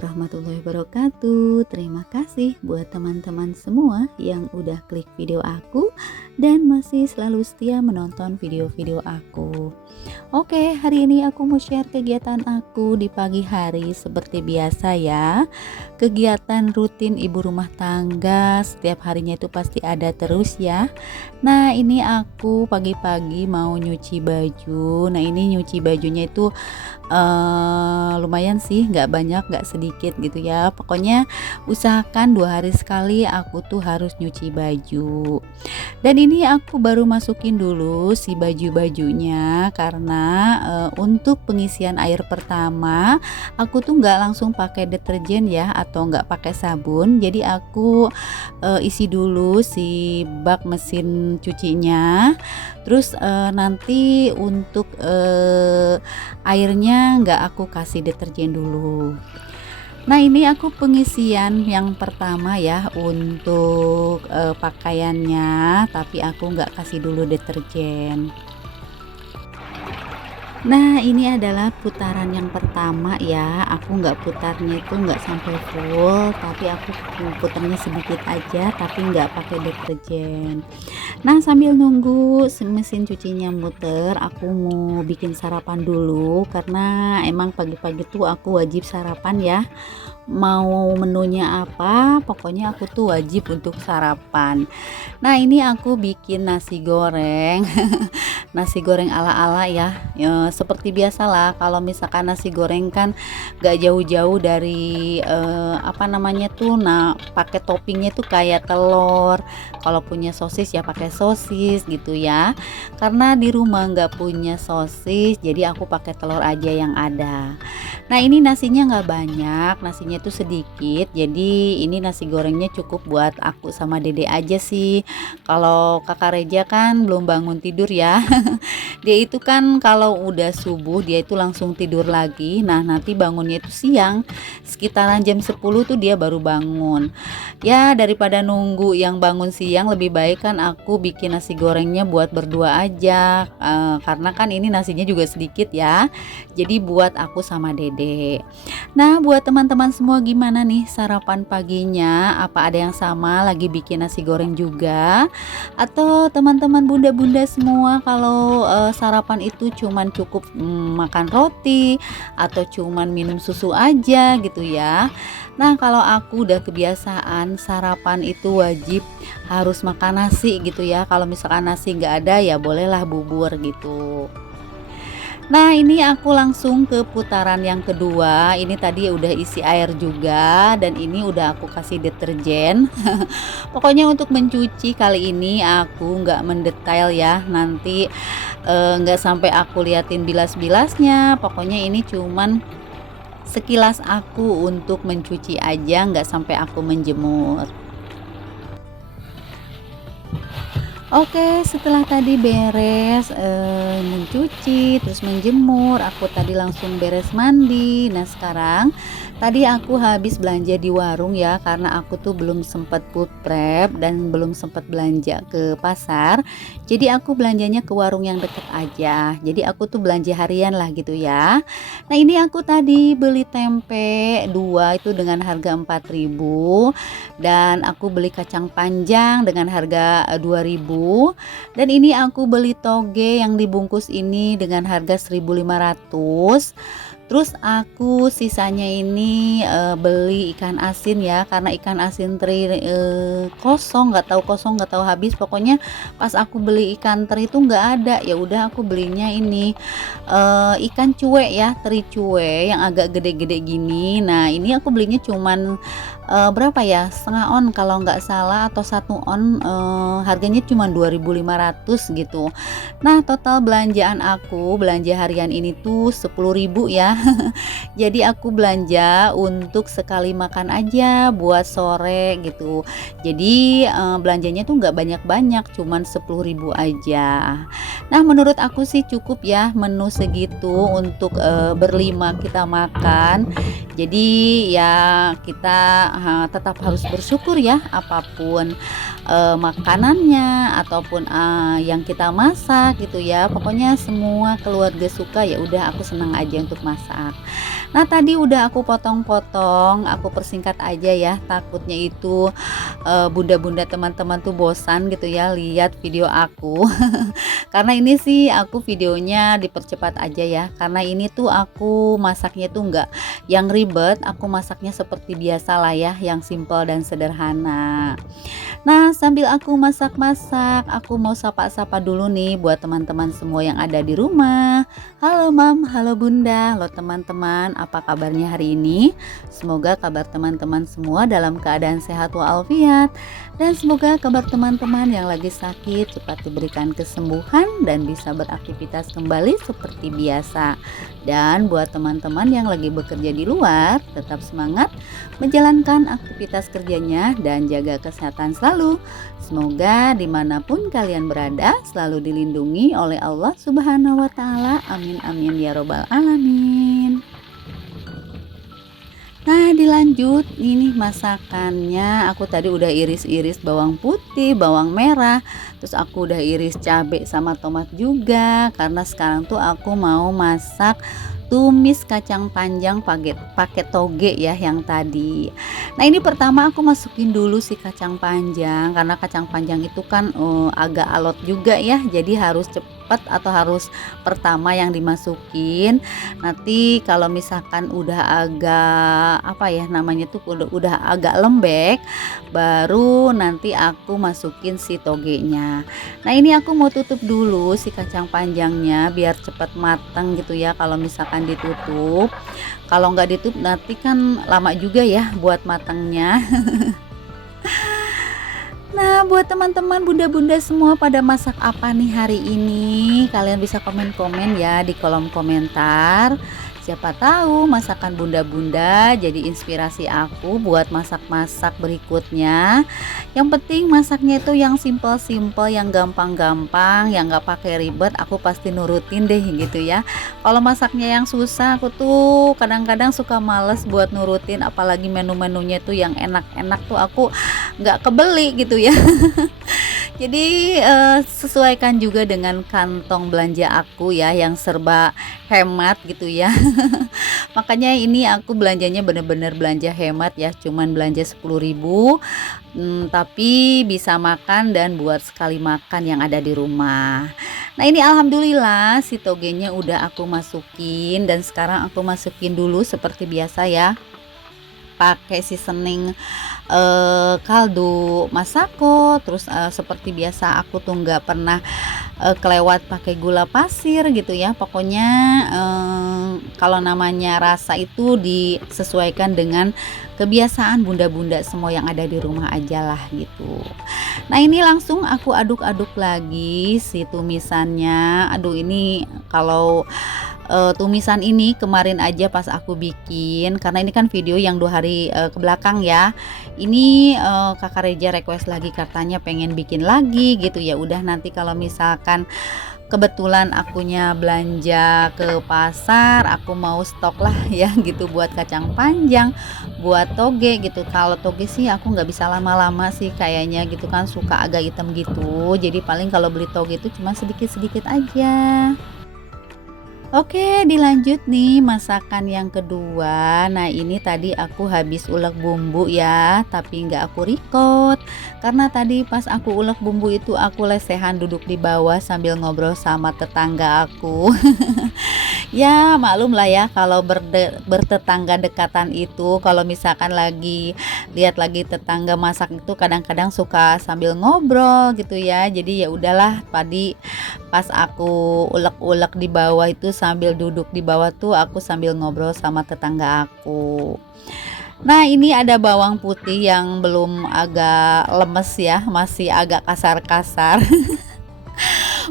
warahmatullahi wabarakatuh. Terima kasih buat teman-teman semua yang udah klik video aku dan masih selalu setia menonton video-video aku. Oke, hari ini aku mau share kegiatan aku di pagi hari seperti biasa ya. Kegiatan rutin ibu rumah tangga setiap harinya itu pasti ada terus ya. Nah, ini aku pagi-pagi mau nyuci baju. Nah, ini nyuci bajunya itu lumayan sih, nggak banyak nggak sedikit gitu ya. Pokoknya usahakan 2 hari sekali aku tuh harus nyuci baju. Dan ini aku baru masukin dulu si baju-bajunya karena untuk pengisian air pertama aku tuh nggak langsung pakai deterjen ya atau nggak pakai sabun. Jadi aku isi dulu si bak mesin cucinya. Terus nanti untuk airnya nggak aku kasih deterjen dulu. Nah, ini aku pengisian yang pertama ya untuk pakaiannya, tapi aku nggak kasih dulu deterjen. Nah, ini adalah putaran yang pertama ya. Aku nggak putarnya itu nggak sampai full, tapi aku putarnya sedikit aja, tapi nggak pakai deterjen. Nah, sambil nunggu mesin cucinya muter, aku mau bikin sarapan dulu karena emang pagi-pagi tuh aku wajib sarapan ya. Mau menunya apa, pokoknya aku tuh wajib untuk sarapan. Nah, ini aku bikin nasi goreng. Nasi goreng ala-ala ya. Seperti biasalah kalau misalkan nasi goreng kan gak jauh-jauh dari apa namanya tuh, nah pakai toppingnya tuh kayak telur. Kalau punya sosis ya pakai sosis gitu ya. Karena di rumah nggak punya sosis, jadi aku pakai telur aja yang ada. Nah, ini nasinya nggak banyak, nasinya tuh sedikit, jadi ini nasi gorengnya cukup buat aku sama dede aja sih. Kalau kakak Reja kan belum bangun tidur ya. Dia itu kan kalau udah subuh dia itu langsung tidur lagi. Nah, nanti bangunnya itu siang, sekitaran jam 10 tuh dia baru bangun. Ya, daripada nunggu yang bangun siang, lebih baik kan aku bikin nasi gorengnya buat berdua aja. Karena kan ini nasinya juga sedikit ya, jadi buat aku sama dede. Nah, buat teman-teman semua gimana nih sarapan paginya? Apa ada yang sama lagi bikin nasi goreng juga? Atau teman-teman bunda-bunda semua kalau sarapan itu cuman cukup makan roti atau cuman minum susu aja gitu ya. Nah, kalau aku udah kebiasaan sarapan itu wajib harus makan nasi gitu ya. Kalau misalkan nasi nggak ada ya bolehlah bubur gitu. Nah, ini aku langsung ke putaran yang kedua. Ini tadi udah isi air juga dan ini udah aku kasih deterjen. Pokoknya untuk mencuci kali ini aku nggak mendetail ya. Nanti nggak sampai aku liatin bilas-bilasnya. Pokoknya ini cuman sekilas aku untuk mencuci aja, nggak sampai aku menjemur. Oke, setelah tadi beres mencuci terus menjemur, aku tadi langsung beres mandi. Nah, sekarang tadi aku habis belanja di warung ya, karena aku tuh belum sempat food prep dan belum sempat belanja ke pasar. Jadi aku belanjanya ke warung yang deket aja. Jadi aku tuh belanja harian lah gitu ya. Nah, ini aku tadi beli tempe 2 itu dengan harga 4.000 dan aku beli kacang panjang dengan harga 2.000. Dan ini aku beli toge yang dibungkus ini dengan harga 1.500. Terus aku sisanya ini beli ikan asin ya, karena ikan asin teri kosong, nggak tahu habis. Pokoknya pas aku beli ikan teri itu nggak ada, ya udah aku belinya ini ikan cuek ya, teri cuek yang agak gede-gede gini. Nah, ini aku belinya cuman berapa ya, setengah on kalau nggak salah atau 1 on, harganya cuma 2.500 gitu. Nah, total belanjaan aku belanja harian ini tuh 10.000 ya. Jadi aku belanja untuk sekali makan aja buat sore gitu. Jadi belanjanya tuh nggak banyak-banyak, cuman 10.000 aja. Nah, menurut aku sih cukup ya menu segitu untuk berlima kita makan. Jadi ya kita tetap harus bersyukur ya, apapun makanannya ataupun yang kita masak gitu ya. Pokoknya semua keluarga suka, ya udah aku senang aja untuk masak. masak. Nah tadi udah aku potong-potong, aku persingkat aja ya, takutnya itu bunda-bunda teman-teman tuh bosan gitu ya lihat video aku. Karena ini sih aku videonya dipercepat aja ya, karena ini tuh aku masaknya tuh enggak yang ribet, aku masaknya seperti biasa lah ya, yang simple dan sederhana. Nah, sambil aku masak-masak, aku mau sapa-sapa dulu nih buat teman-teman semua yang ada di rumah. Halo Mam, halo Bunda, halo teman-teman, apa kabarnya hari ini? Semoga kabar teman-teman semua dalam keadaan sehat walafiat. Dan semoga kabar teman-teman yang lagi sakit cepat diberikan kesembuhan dan bisa beraktivitas kembali seperti biasa. Dan buat teman-teman yang lagi bekerja di luar, tetap semangat menjalankan aktivitas kerjanya dan jaga kesehatan selalu. Semoga dimanapun kalian berada selalu dilindungi oleh Allah Subhanahu wa Ta'ala. Amin amin ya robbal alamin. Nah dilanjut ini masakannya, aku tadi udah iris-iris bawang putih, bawang merah, terus aku udah iris cabai sama tomat juga, karena sekarang tuh aku mau masak tumis kacang panjang pakai toge ya yang tadi. Nah ini pertama aku masukin dulu si kacang panjang, karena kacang panjang itu kan agak alot juga ya, jadi harus cepat atau harus pertama yang dimasukin. Nanti kalau misalkan udah agak apa ya namanya tuh udah agak lembek, baru nanti aku masukin si togenya. Nah ini aku mau tutup dulu si kacang panjangnya biar cepat matang gitu ya. Kalau misalkan ditutup, kalau nggak ditutup nanti kan lama juga ya buat matangnya. Nah buat teman-teman bunda-bunda semua pada masak apa nih hari ini? Kalian bisa komen-komen ya di kolom komentar. Siapa tahu masakan bunda-bunda jadi inspirasi aku buat masak-masak berikutnya. Yang penting masaknya itu yang simple-simple, yang gampang-gampang, yang nggak pakai ribet, aku pasti nurutin deh gitu ya. Kalau masaknya yang susah, aku tuh kadang-kadang suka males buat nurutin, apalagi menu-menunya tuh yang enak-enak tuh aku nggak kebeli gitu ya. Jadi sesuaikan juga dengan kantong belanja aku ya yang serba hemat gitu ya. Makanya ini aku belanjanya bener-bener belanja hemat ya, cuman belanja 10.000, tapi bisa makan dan buat sekali makan yang ada di rumah. Nah ini alhamdulillah si togenya udah aku masukin, dan sekarang aku masukin dulu seperti biasa ya, pakai seasoning kaldu masako. Terus seperti biasa aku tuh nggak pernah kelewat pakai gula pasir gitu ya. Pokoknya kalau namanya rasa itu disesuaikan dengan kebiasaan bunda-bunda semua yang ada di rumah aja lah gitu. Nah ini langsung aku aduk-aduk lagi si tumisannya. Aduh ini kalau tumisan ini kemarin aja pas aku bikin, karena ini kan video yang 2 hari ke belakang ya. Ini kakak Reja request lagi, katanya pengen bikin lagi gitu ya. Udah nanti kalau misalkan kebetulan akunya belanja ke pasar, aku mau stok lah ya gitu buat kacang panjang, buat toge gitu. Kalau toge sih aku nggak bisa lama-lama sih kayaknya gitu kan, suka agak hitam gitu. Jadi paling kalau beli toge itu cuma sedikit-sedikit aja. Oke dilanjut nih masakan yang kedua. Nah ini tadi aku habis ulek bumbu ya, tapi nggak aku record karena tadi pas aku ulek bumbu itu aku lesehan duduk di bawah sambil ngobrol sama tetangga aku. Ya maklum lah ya kalau bertetangga dekatan itu, kalau misalkan lagi lihat lagi tetangga masak itu kadang-kadang suka sambil ngobrol gitu ya. Jadi ya udahlah, tadi pas aku ulek-ulek di bawah itu sambil duduk di bawah tuh aku sambil ngobrol sama tetangga aku. Nah ini ada bawang putih yang belum, agak lemes ya, masih agak kasar-kasar.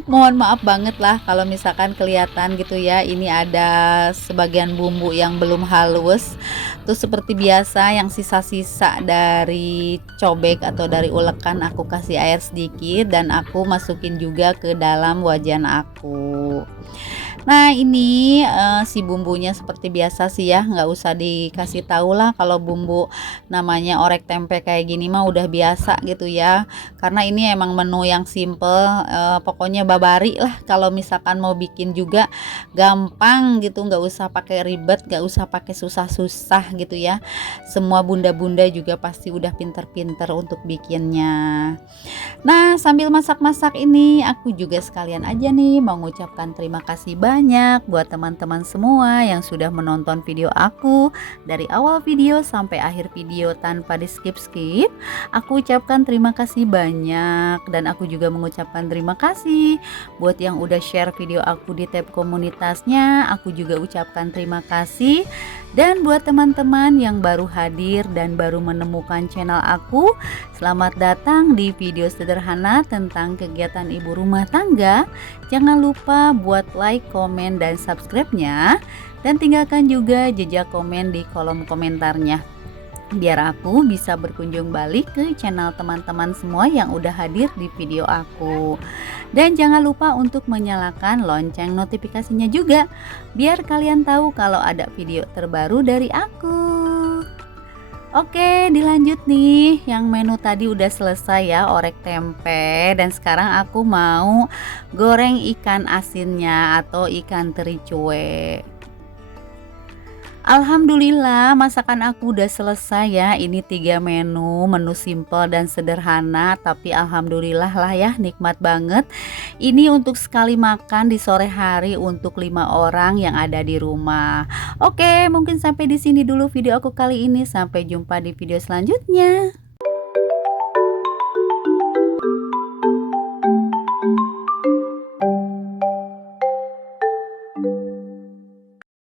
Mohon maaf banget lah kalau misalkan kelihatan gitu ya, ini ada sebagian bumbu yang belum halus. Terus seperti biasa yang sisa-sisa dari cobek atau dari ulekan aku kasih air sedikit dan aku masukin juga ke dalam wajan aku. Nah ini si bumbunya seperti biasa sih ya, nggak usah dikasih tahu lah kalau bumbu namanya orek tempe kayak gini mah udah biasa gitu ya. Karena ini emang menu yang simple, pokoknya babari lah kalau misalkan mau bikin juga gampang gitu, nggak usah pakai ribet, nggak usah pakai susah-susah gitu ya. Semua bunda-bunda juga pasti udah pinter-pinter untuk bikinnya. Nah, sambil masak-masak ini aku juga sekalian aja nih mau mengucapkan terima kasih banyak buat teman-teman semua yang sudah menonton video aku dari awal video sampai akhir video tanpa di skip-skip. Aku ucapkan terima kasih banyak dan aku juga mengucapkan terima kasih buat yang udah share video aku di tab komunitasnya. Aku juga ucapkan terima kasih. Dan buat teman-teman yang baru hadir dan baru menemukan channel aku, selamat datang di video sederhana tentang kegiatan ibu rumah tangga. Jangan lupa buat like, komen, dan subscribe-nya. Dan tinggalkan juga jejak komen di kolom komentarnya, biar aku bisa berkunjung balik ke channel teman-teman semua yang udah hadir di video aku. Dan jangan lupa untuk menyalakan lonceng notifikasinya juga, biar kalian tahu kalau ada video terbaru dari aku. Oke, dilanjut nih. Yang menu tadi udah selesai ya, orek tempe. Dan sekarang aku mau goreng ikan asinnya atau ikan teri cuek. Alhamdulillah masakan aku udah selesai ya. Ini 3 menu simple dan sederhana, tapi alhamdulillah lah ya, nikmat banget. Ini untuk sekali makan di sore hari untuk 5 orang yang ada di rumah. Oke, mungkin sampai di sini dulu video aku kali ini. Sampai jumpa di video selanjutnya.